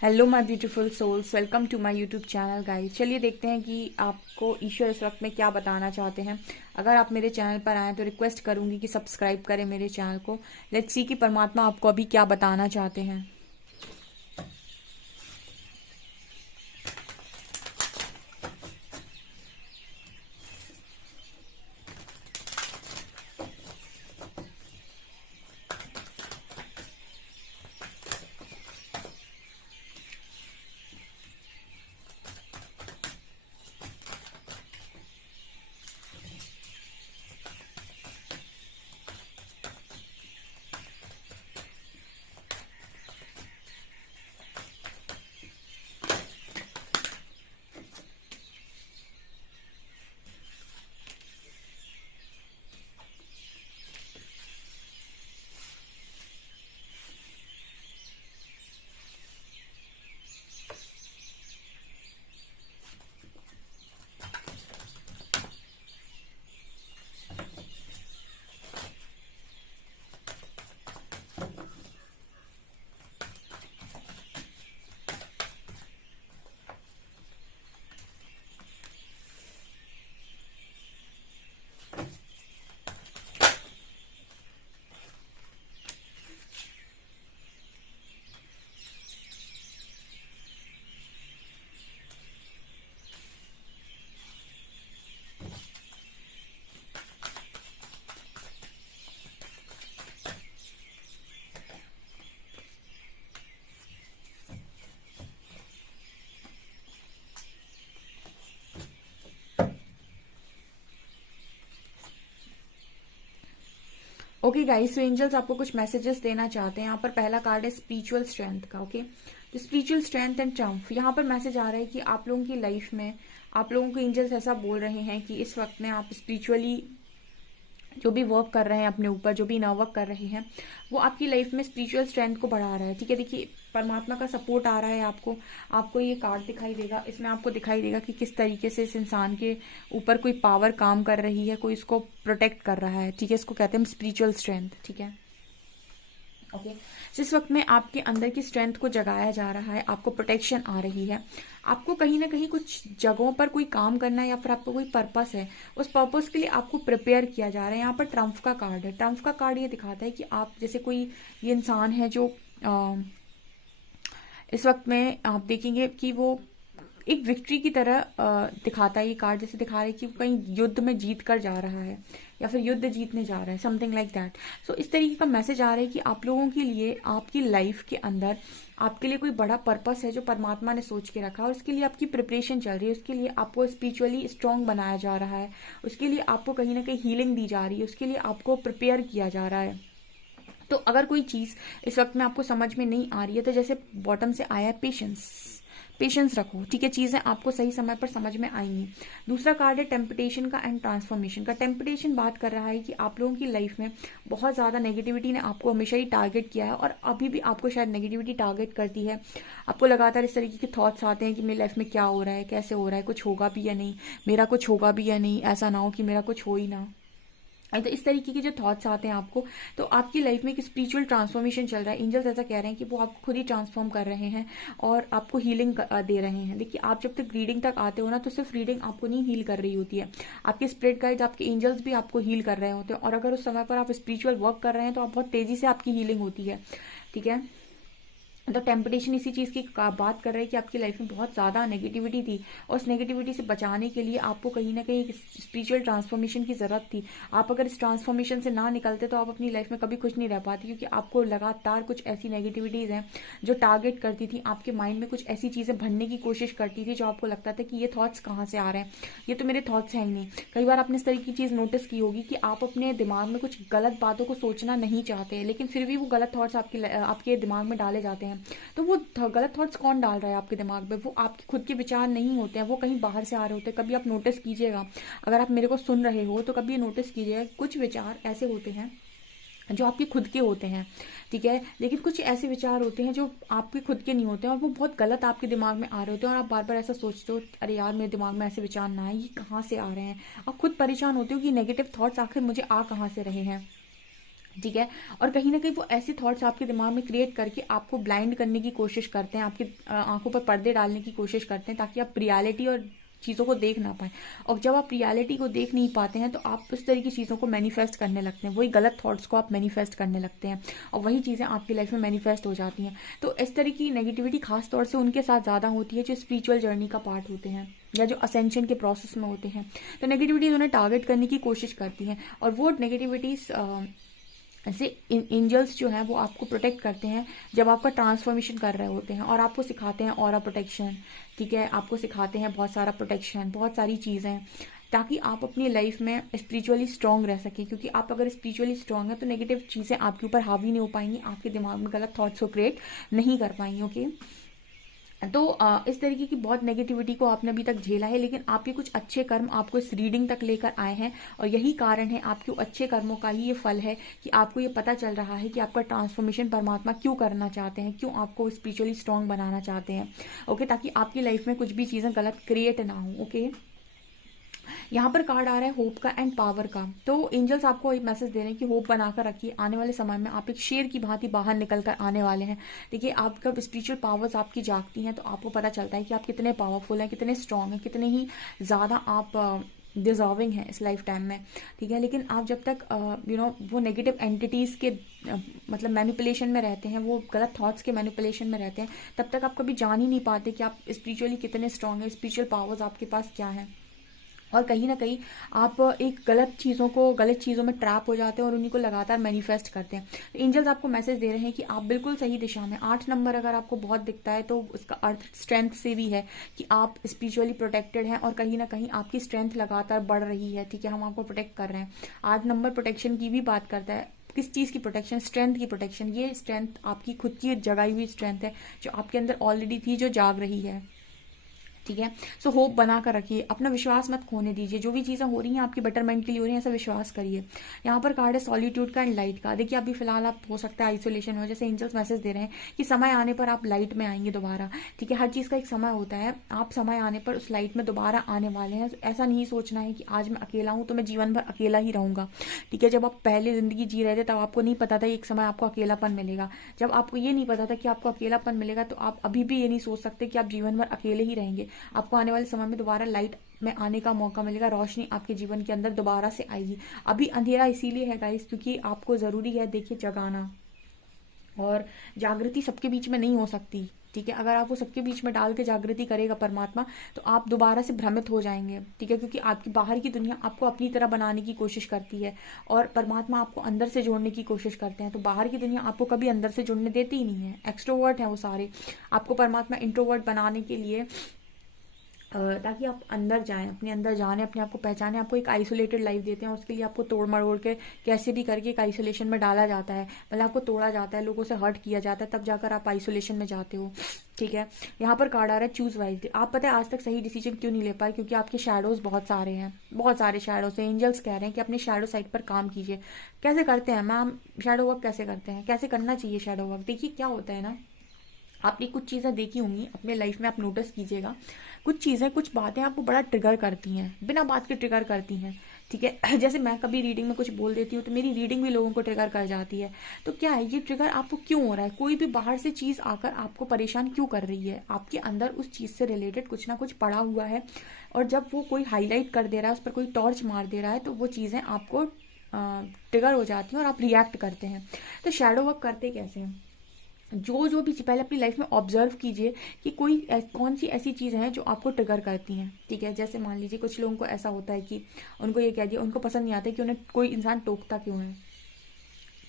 Hello my beautiful souls, welcome to my YouTube channel guys. चलिए देखते हैं कि आपको ईश्वर इस वक्त में क्या बताना चाहते हैं। अगर आप मेरे चैनल पर आए तो रिक्वेस्ट करूंगी कि सब्सक्राइब करें मेरे चैनल को। लेट्स सी कि परमात्मा आपको अभी क्या बताना चाहते हैं। ओके गाइस, सो एंजल्स आपको कुछ मैसेजेस देना चाहते हैं। यहाँ पर पहला कार्ड है स्पिरिचुअल स्ट्रेंथ का। ओके, तो स्पिरिचुअल स्ट्रेंथ एंड ट्रम्फ, यहाँ पर मैसेज आ रहा है कि आप लोगों की लाइफ में आप लोगों को एंजल्स ऐसा बोल रहे हैं कि इस वक्त में आप स्पिरिचुअली जो भी वर्क कर रहे हैं अपने ऊपर, जो भी इनर वर्क कर रहे हैं, वो आपकी लाइफ में स्पिरिचुअल स्ट्रेंथ को बढ़ा रहा है। ठीक है, देखिए परमात्मा का सपोर्ट आ रहा है आपको। आपको ये कार्ड दिखाई देगा, इसमें आपको दिखाई देगा कि किस तरीके से इस इंसान के ऊपर कोई पावर काम कर रही है, कोई इसको प्रोटेक्ट कर रहा है। ठीक है, इसको कहते हैं स्पिरिचुअल स्ट्रेंथ। ठीक है, ओके। जिस वक्त में आपके अंदर की स्ट्रेंथ को जगाया जा रहा है, आपको प्रोटेक्शन आ रही है, आपको कहीं ना कहीं कुछ जगहों पर कोई काम करना है या फिर आपको कोई पर्पस है, उस पर्पस के लिए आपको प्रिपेयर किया जा रहा है। यहाँ पर ट्रम्फ का कार्ड है। ट्रम्फ का कार्ड ये दिखाता है कि आप जैसे कोई ये इंसान है जो इस वक्त में आप देखेंगे कि वो एक विक्ट्री की तरह दिखाता है। ये कार्ड जैसे दिखा रहा है कि वो कहीं युद्ध में जीत कर जा रहा है या फिर युद्ध जीतने जा रहा है, समथिंग लाइक दैट। सो इस तरीके का मैसेज आ रहा है कि आप लोगों के लिए आपकी लाइफ के अंदर आपके लिए कोई बड़ा पर्पस है जो परमात्मा ने सोच के रखा है, और उसके लिए आपकी प्रिपरेशन चल रही है। उसके लिए आपको स्पिरिचुअली स्ट्रांग बनाया जा रहा है, उसके लिए आपको कहीं ना कहीं हीलिंग दी जा रही है, उसके लिए आपको प्रिपेयर किया जा रहा है। तो अगर कोई चीज़ इस वक्त में आपको समझ में नहीं आ रही है, तो जैसे बॉटम से आया है पेशेंस, पेशेंस रखो। ठीक है, चीज़ें आपको सही समय पर समझ में आएंगी। दूसरा कार्ड है टेम्पटेशन का एंड ट्रांसफॉर्मेशन का। टेम्पटेशन बात कर रहा है कि आप लोगों की लाइफ में बहुत ज़्यादा नेगेटिविटी ने आपको हमेशा ही टारगेट किया है, और अभी भी आपको शायद नेगेटिविटी टारगेट करती है। आपको लगातार इस तरीके के थॉट्स आते हैं कि मेरी लाइफ में क्या हो रहा है, कैसे हो रहा है, कुछ होगा भी या नहीं, मेरा कुछ होगा भी या नहीं, ऐसा ना हो कि मेरा कुछ हो ही ना। तो इस तरीके के जो थॉट्स आते हैं आपको, तो आपकी लाइफ में एक स्पिरिचुअल ट्रांसफॉर्मेशन चल रहा है। एंजल्स ऐसा कह रहे हैं कि वो आपको खुद ही ट्रांसफॉर्म कर रहे हैं और आपको हीलिंग दे रहे हैं। देखिए, आप जब तक रीडिंग तक आते हो ना, तो सिर्फ रीडिंग आपको नहीं हील कर रही होती है, आपके स्पिरिट गाइड्स, आपके एंजल्स भी आपको हील कर रहे होते हैं। और अगर उस समय पर आप स्पिरिचुअल वर्क कर रहे हैं तो आप बहुत तेजी से आपकी हीलिंग होती है। ठीक है, तो टेम्पटेशन इसी चीज़ की बात कर रहे हैं कि आपकी लाइफ में बहुत ज़्यादा नेगेटिविटी थी, और उस नेगेटिविटी से बचाने के लिए आपको कहीं ना कहीं एक स्पिरिचुअल ट्रांसफॉर्मेशन की ज़रूरत थी। आप अगर इस ट्रांसफॉर्मेशन से ना निकलते तो आप अपनी लाइफ में कभी खुश नहीं रह पाती, क्योंकि आपको लगातार कुछ ऐसी नेगेटिविटीज़ हैं जो टारगेट करती थी आपके माइंड में, कुछ ऐसी चीज़ें भरने की कोशिश करती थी जो आपको लगता था कि ये थॉट्स कहाँ से आ रहे हैं, ये तो मेरे थॉट्स हैं ही नहीं। कई बार आपने इस तरह की चीज़ नोटिस की होगी कि आप अपने दिमाग में कुछ गलत बातों को सोचना नहीं चाहते, लेकिन फिर भी वो गलत थॉट्स आपके दिमाग में डाले जाते हैं। तो वो गलत थॉट्स कौन डाल रहा है आपके दिमाग में? वो आपके खुद के विचार नहीं होते हैं, वो कहीं बाहर से आ रहे होते हैं। कभी आप नोटिस कीजिएगा, अगर आप मेरे को सुन रहे हो तो कभी नोटिस कीजिएगा, कुछ विचार ऐसे होते हैं जो आपके खुद के होते हैं। ठीक है, लेकिन कुछ ऐसे विचार होते हैं जो आपके खुद के नहीं होते हैं, और वो बहुत गलत आपके दिमाग में आ रहे होते हैं, और आप बार बार ऐसा सोचते हो, अरे यार मेरे दिमाग में ऐसे विचार ना आए, ये कहाँ से आ रहे हैं। आप खुद परेशान होते हो कि नेगेटिव थॉट्स आखिर मुझे आ कहाँ से रहे हैं। ठीक है। और कहीं ना कहीं वो ऐसे थॉट्स आपके दिमाग में क्रिएट करके आपको ब्लाइंड करने की कोशिश करते हैं, आपकी आंखों पर पर्दे डालने की कोशिश करते हैं, ताकि आप रियलिटी और चीज़ों को देख ना पाएँ। और जब आप रियलिटी को देख नहीं पाते हैं तो आप उस तरह की चीज़ों को मैनिफेस्ट करने लगते हैं, वही गलत थॉट्स को आप मैनिफेस्ट करने लगते हैं, और वही चीज़ें आपकी लाइफ में मैनिफेस्ट हो जाती हैं। तो इस तरह की नेगेटिविटी खास तौर से उनके साथ ज़्यादा होती है जो स्पिरिचुअल जर्नी का पार्ट होते हैं या जो असेंशन के प्रोसेस में होते हैं। तो नेगेटिविटीज उन्हें टारगेट करने की कोशिश करती हैं, और वो नेगेटिविटीज़ ऐसे एंजल्स जो हैं वो आपको प्रोटेक्ट करते हैं जब आपका ट्रांसफॉर्मेशन कर रहे होते हैं, और आपको सिखाते हैं ऑरा प्रोटेक्शन, ठीक है, आपको सिखाते हैं बहुत सारा प्रोटेक्शन, बहुत सारी चीज़ें, ताकि आप अपनी लाइफ में स्पिरिचुअली स्ट्रांग रह सकें। क्योंकि आप अगर स्पिरिचुअली स्ट्रांग हैं तो नेगेटिव चीज़ें आपके ऊपर हावी नहीं हो पाएंगी, आपके दिमाग में गलत थॉट्स को क्रिएट नहीं कर पाएंगी। ओके, तो इस तरीके की बहुत नेगेटिविटी को आपने अभी तक झेला है, लेकिन आपके कुछ अच्छे कर्म आपको इस रीडिंग तक लेकर आए हैं, और यही कारण है, आपके अच्छे कर्मों का ही ये फल है कि आपको ये पता चल रहा है कि आपका ट्रांसफॉर्मेशन परमात्मा क्यों करना चाहते हैं, क्यों आपको स्पिरिचुअली स्ट्रांग बनाना चाहते हैं। ओके, ताकि आपकी लाइफ में कुछ भी चीज़ें गलत क्रिएट ना हो। ओके, यहाँ पर कार्ड आ रहा है होप का एंड पावर का। तो एंजल्स आपको एक मैसेज दे रहे हैं कि होप बनाकर रखिए, आने वाले समय में आप एक शेर की भांति बाहर निकल कर आने वाले हैं। देखिए, आप जब स्पिरिचुअल पावर्स आपकी जागती हैं तो आपको पता चलता है कि आप कितने पावरफुल हैं, कितने स्ट्रांग हैं, कितने ही ज़्यादा आप डिजर्विंग है इस लाइफ टाइम में। ठीक है, लेकिन आप जब तक वो नेगेटिव एंटिटीज़ के मतलब मैनिपुलेशन में रहते हैं, वो गलत थॉट्स के मैनिपुलेशन में रहते हैं, तब तक आप कभी जान ही नहीं पाते कि आप स्पिरिचुअली कितने स्ट्रांग हैं, स्पिरिचुअल पावर्स आपके पास क्या है। और कहीं ना कहीं आप एक गलत चीज़ों में ट्रैप हो जाते हैं और उन्हीं को लगातार मैनिफेस्ट करते हैं। तो एंजल्स आपको मैसेज दे रहे हैं कि आप बिल्कुल सही दिशा में, 8 नंबर अगर आपको बहुत दिखता है तो उसका अर्थ स्ट्रेंथ से भी है कि आप स्पिरिचुअली प्रोटेक्टेड हैं, और कहीं ना कहीं आपकी स्ट्रेंथ लगातार बढ़ रही है। ठीक है, हम आपको प्रोटेक्ट कर रहे हैं। 8 नंबर प्रोटेक्शन की भी बात करता है। किस चीज़ की प्रोटेक्शन? स्ट्रेंथ की प्रोटेक्शन। ये स्ट्रेंथ आपकी खुद की जगाई हुई स्ट्रेंथ है जो आपके अंदर ऑलरेडी थी, जो जाग रही है। ठीक है, सो होप बना कर रखिए, अपना विश्वास मत खोने दीजिए, जो भी चीज़ें हो रही हैं आपकी बेटरमेंट के लिए हो रही हैं, ऐसा विश्वास करिए। यहाँ पर कार्ड है सॉलिट्यूड का एंड लाइट का। देखिए, अभी फिलहाल आप हो सकता है आइसोलेशन में हो, जैसे एंजल्स मैसेज दे रहे हैं कि समय आने पर आप लाइट में आएंगे दोबारा। ठीक है, हर चीज़ का एक समय होता है, आप समय आने पर उस लाइट में दोबारा आने वाले हैं। ऐसा नहीं सोचना है कि आज मैं अकेला हूँ तो मैं जीवन भर अकेला ही रहूंगा। ठीक है, जब आप पहले जिंदगी जी रहे थे तब आपको नहीं पता था एक समय आपको अकेलापन मिलेगा। जब आपको ये नहीं पता था कि आपको अकेलापन मिलेगा तो आप अभी भी ये नहीं सोच सकते कि आप जीवन भर अकेले ही रहेंगे। आपको आने वाले समय में दोबारा लाइट में आने का मौका मिलेगा, रोशनी आपके जीवन के अंदर दोबारा से आएगी। अभी अंधेरा इसीलिए है गाइस क्योंकि आपको ज़रूरी है, देखिए, जगाना, और जागृति सबके बीच में नहीं हो सकती। ठीक है, अगर आप वो सबके बीच में डाल के जागृति करेगा परमात्मा तो आप दोबारा से भ्रमित हो जाएंगे। ठीक है, क्योंकि आपकी बाहर की दुनिया आपको अपनी तरह बनाने की कोशिश करती है और परमात्मा आपको अंदर से जोड़ने की कोशिश करते हैं। तो बाहर की दुनिया आपको कभी अंदर से जुड़ने देती ही नहीं है। एक्सट्रोवर्ट है वो सारे, आपको परमात्मा इंट्रोवर्ट बनाने के लिए, ताकि आप अंदर जाएं, अपने अंदर जाने, अपने आप को पहचाने, आपको एक आइसोलेटेड लाइफ देते हैं। उसके लिए आपको तोड़ मरोड़ के कैसे भी करके एक आइसोलेशन में डाला जाता है, मतलब आपको तोड़ा जाता है, लोगों से हर्ट किया जाता है, तब जाकर आप आइसोलेशन में जाते हो। ठीक है, यहाँ पर कार्ड आ रहा है चूज वाइजली। आप पता है आज तक सही डिसीजन क्यों नहीं ले पाए? क्योंकि आपके शैडोज बहुत सारे हैं, बहुत सारे शैडोज हैं। एंजल्स कह रहे हैं कि अपने शैडो साइड पर काम कीजिए। कैसे करते हैं मैम शैडो वर्क? कैसे करते हैं, कैसे करना चाहिए शैडो वर्क? देखिए, क्या होता है ना, आपने कुछ चीज़ें देखी होंगी अपने लाइफ में, आप नोटिस कीजिएगा, कुछ चीज़ें, कुछ बातें आपको बड़ा ट्रिगर करती हैं, बिना बात के ट्रिगर करती हैं। ठीक है, जैसे मैं कभी रीडिंग में कुछ बोल देती हूँ तो मेरी रीडिंग भी लोगों को ट्रिगर कर जाती है। तो क्या है ये ट्रिगर आपको क्यों हो रहा है? कोई भी बाहर से चीज़ आकर आपको परेशान क्यों कर रही है? आपके अंदर उस चीज़ से रिलेटेड कुछ ना कुछ पड़ा हुआ है, और जब वो कोई हाईलाइट कर दे रहा है, उस पर कोई टॉर्च मार दे रहा है, तो वो चीज़ें आपको ट्रिगर हो जाती हैं और आप रिएक्ट करते हैं। तो शैडो वर्क करते कैसे हैं? जो भी पहले अपनी लाइफ में ऑब्जर्व कीजिए कि कौन सी ऐसी चीज़ें हैं जो आपको ट्रिगर करती हैं। ठीक है, जैसे मान लीजिए कुछ लोगों को ऐसा होता है कि उनको ये कह दिया, उनको पसंद नहीं आता कि उन्हें कोई इंसान टोकता क्यों है।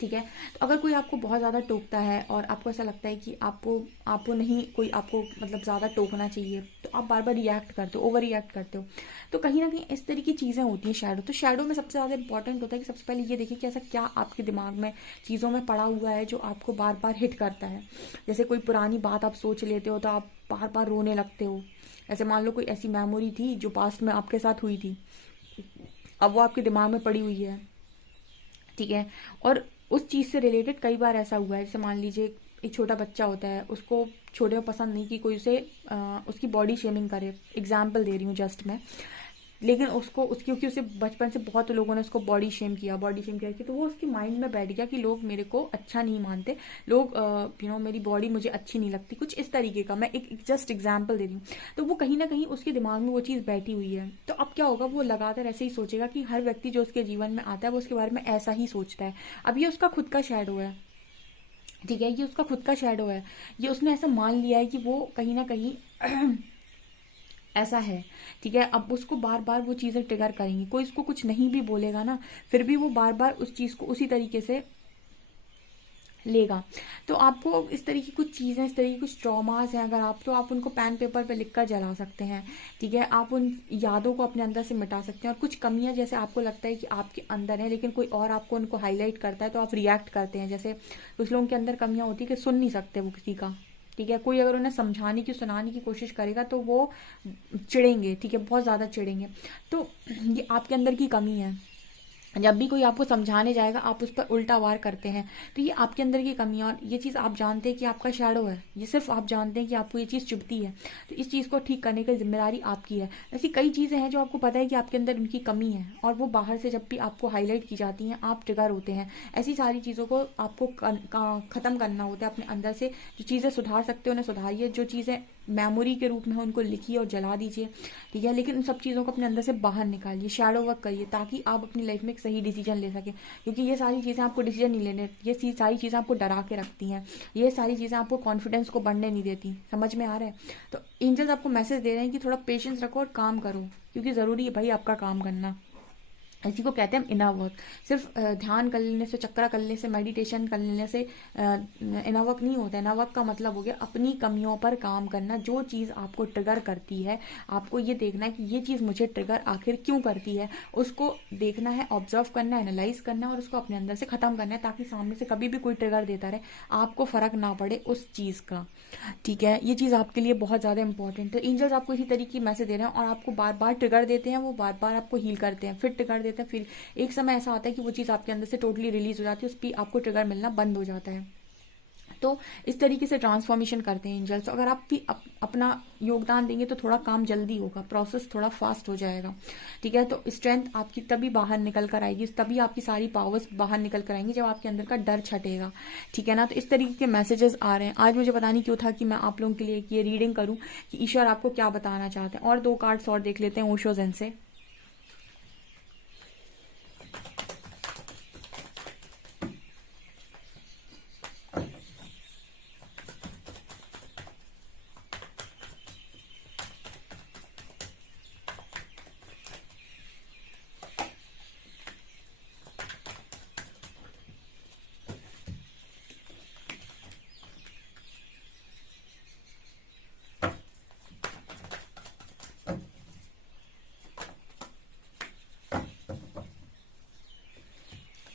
ठीक है, तो अगर कोई आपको बहुत ज़्यादा टोकता है और आपको ऐसा लगता है कि आपको नहीं, कोई आपको मतलब ज़्यादा टोकना चाहिए, तो आप बार बार रिएक्ट करते हो, ओवर रिएक्ट करते हो। तो कहीं ना कहीं इस तरह की चीज़ें होती हैं शैडो। तो शैडो में सबसे ज़्यादा इंपॉर्टेंट होता है कि सबसे पहले ये देखिए कि ऐसा क्या आपके दिमाग में चीज़ों में पड़ा हुआ है जो आपको बार बार हिट करता है। जैसे कोई पुरानी बात आप सोच लेते हो तो आप बार बार रोने लगते हो। ऐसे मान लो कोई ऐसी मेमोरी थी जो पास्ट में आपके साथ हुई थी, अब वो आपके दिमाग में पड़ी हुई है। ठीक है, और उस चीज़ से रिलेटेड कई बार ऐसा हुआ है, जैसे मान लीजिए एक छोटा बच्चा होता है, उसको छोटे को पसंद नहीं कि कोई उसे उसकी बॉडी शेमिंग करे। एग्जाम्पल दे रही हूँ जस्ट मैं। लेकिन उसको क्योंकि उसे बचपन से बहुत लोगों ने उसको बॉडी शेम किया तो वो उसके माइंड में बैठ गया कि लोग मेरे को अच्छा नहीं मानते, लोग मेरी बॉडी मुझे अच्छी नहीं लगती, कुछ इस तरीके का। मैं एक जस्ट एग्जाम्पल दे रही हूँ। तो वो कहीं ना कहीं उसके दिमाग में वो चीज़ बैठी हुई है। तो अब क्या होगा, वो लगातार ऐसे ही सोचेगा कि हर व्यक्ति जो उसके जीवन में आता है वो उसके बारे में ऐसा ही सोचता है। अब ये उसका खुद का शैडो है, ठीक है, ये उसका खुद का शैडो है। ये उसने ऐसा मान लिया है कि वो कहीं ना कहीं ऐसा है, ठीक है। अब उसको बार बार वो चीज़ें ट्रिगर करेंगी, कोई उसको कुछ नहीं भी बोलेगा ना, फिर भी वो बार बार उस चीज़ को उसी तरीके से लेगा। तो आपको इस तरह की कुछ चीज़ें, इस तरह की कुछ ट्रॉमास हैं अगर आप, तो आप उनको पेन पेपर पे लिख कर जला सकते हैं, ठीक है। आप उन यादों को अपने अंदर से मिटा सकते हैं। और कुछ कमियां जैसे आपको लगता है कि आपके अंदर है, लेकिन कोई और आपको उनको हाईलाइट करता है तो आप रिएक्ट करते हैं। जैसे कुछ लोगों के अंदर कमियां होती है कि सुन नहीं सकते वो किसी का, ठीक है। कोई अगर उन्हें समझाने की, सुनाने की कोशिश करेगा तो वो चिढ़ेंगे, ठीक है, बहुत ज़्यादा चिढ़ेंगे। तो ये आपके अंदर की कमी है। जब भी कोई आपको समझाने जाएगा आप उस पर उल्टा वार करते हैं, तो ये आपके अंदर की कमी है। और ये चीज़ आप जानते हैं कि आपका शैडो है, ये सिर्फ आप जानते हैं कि आपको ये चीज़ चुभती है। तो इस चीज़ को ठीक करने की जिम्मेदारी आपकी है। ऐसी कई चीज़ें हैं जो आपको पता है कि आपके अंदर उनकी कमी है, और वो बाहर से जब भी आपको हाईलाइट की जाती हैं आप ट्रिगर होते हैं। ऐसी सारी चीज़ों को आपको ख़त्म करना होता है अपने अंदर से। जो चीज़ें सुधार सकते हो उन्हें सुधारिए, जो चीज़ें मेमोरी के रूप में है उनको लिखिए और जला दीजिए, ठीक है। लेकिन उन सब चीज़ों को अपने अंदर से बाहर निकालिए, शैडो वर्क करिए, ताकि आप अपनी लाइफ में एक सही डिसीजन ले सकें। क्योंकि ये सारी चीज़ें आपको डिसीजन नहीं लेने, ये सारी चीज़ें आपको डरा के रखती हैं, ये सारी चीज़ें आपको कॉन्फिडेंस को बढ़ने नहीं देती। समझ में आ रहा है? तो एंजल्स आपको मैसेज दे रहे हैं कि थोड़ा पेशेंस रखो और काम करो, क्योंकि ज़रूरी है भाई आपका काम करना। इसी को कहते हैं हम इनर वर्क। सिर्फ ध्यान कर लेने से, चक्रा कर लेने से, मेडिटेशन कर लेने से इनर वर्क नहीं होता है। इनर वर्क का मतलब हो गया अपनी कमियों पर काम करना। जो चीज़ आपको ट्रिगर करती है, आपको ये देखना है कि ये चीज़ मुझे ट्रिगर आखिर क्यों करती है, उसको देखना है, ऑब्जर्व करना है, एनालाइज करना है और उसको अपने अंदर से ख़त्म करना है, ताकि सामने से कभी भी कोई ट्रिगर देता रहे आपको फ़र्क ना पड़े उस चीज़ का, ठीक है। ये चीज़ आपके लिए बहुत ज़्यादा इंपॉर्टेंट है। एंजल्स आपको इसी तरीके की मैसेज दे रहे हैं और आपको बार बार ट्रिगर देते हैं, वो बार बार आपको हील करते हैं, फिर ट्रिगर देते हैं, फिर एक समय ऐसा आता है कि वो चीज़ आपके अंदर से टोटली रिलीज हो जाती है, उस पर आपको ट्रिगर मिलना बंद हो जाता है। तो इस तरीके से ट्रांसफॉर्मेशन करते हैं एंजल्स। तो अगर आप भी अपना योगदान देंगे तो थोड़ा काम जल्दी होगा, प्रोसेस थोड़ा फास्ट हो जाएगा, ठीक है। तो स्ट्रेंथ आपकी तभी बाहर निकल कर आएगी, तभी आपकी सारी पावर्स बाहर निकल कर आएंगी जब आपके अंदर का डर छटेगा, ठीक है ना। तो इस तरीके के मैसेजेस आ रहे हैं। आज मुझे पता नहीं क्यों था कि मैं आप लोगों के लिए ये रीडिंग करूं कि ईश्वर आपको क्या बताना चाहते हैं। और 2 कार्ड्स और देख लेते हैं ओशो ज़ेन से।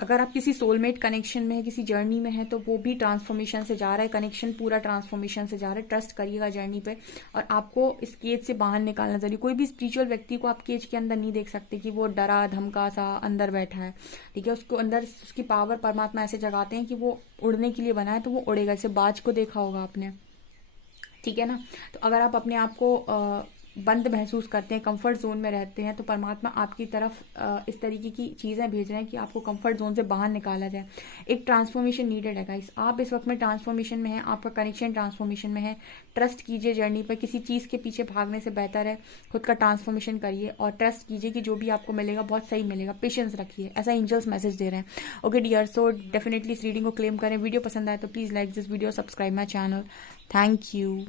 अगर आप किसी सोलमेट कनेक्शन में है, किसी जर्नी में है, तो वो भी ट्रांसफॉर्मेशन से जा रहा है, कनेक्शन पूरा ट्रांसफॉर्मेशन से जा रहा है। ट्रस्ट करिएगा जर्नी पे, और आपको इस केज से बाहर निकालना जरूरी। कोई भी स्पिरिचुअल व्यक्ति को आप केज के अंदर नहीं देख सकते कि वो डरा धमका सा अंदर बैठा है, ठीक है। उसको अंदर उसकी पावर परमात्मा ऐसे जगाते हैं कि वो उड़ने के लिए बना है तो वो उड़ेगा। जैसे बाज को देखा होगा आपने, ठीक है ना। तो अगर आप अपने आप को बंद महसूस करते हैं, कंफर्ट जोन में रहते हैं, तो परमात्मा आपकी तरफ इस तरीके की चीज़ें भेज रहे हैं कि आपको कंफर्ट जोन से बाहर निकाला जाए। एक ट्रांसफॉर्मेशन नीडेड है गाइस। आप इस वक्त में ट्रांसफॉर्मेशन में हैं, आपका कनेक्शन ट्रांसफॉर्मेशन में है। ट्रस्ट कीजिए जर्नी पर, किसी चीज़ के पीछे भागने से बेहतर है खुद का ट्रांसफॉर्मेशन करिए और ट्रस्ट कीजिए कि जो भी आपको मिलेगा बहुत सही मिलेगा। पेशेंस रखिए, ऐसा एंजल्स मैसेज दे रहे हैं। ओके डियर, सो डेफिनेटली इस रीडिंग को क्लेम करें। वीडियो पसंद आए तो please like this video, subscribe my channel. Thank you.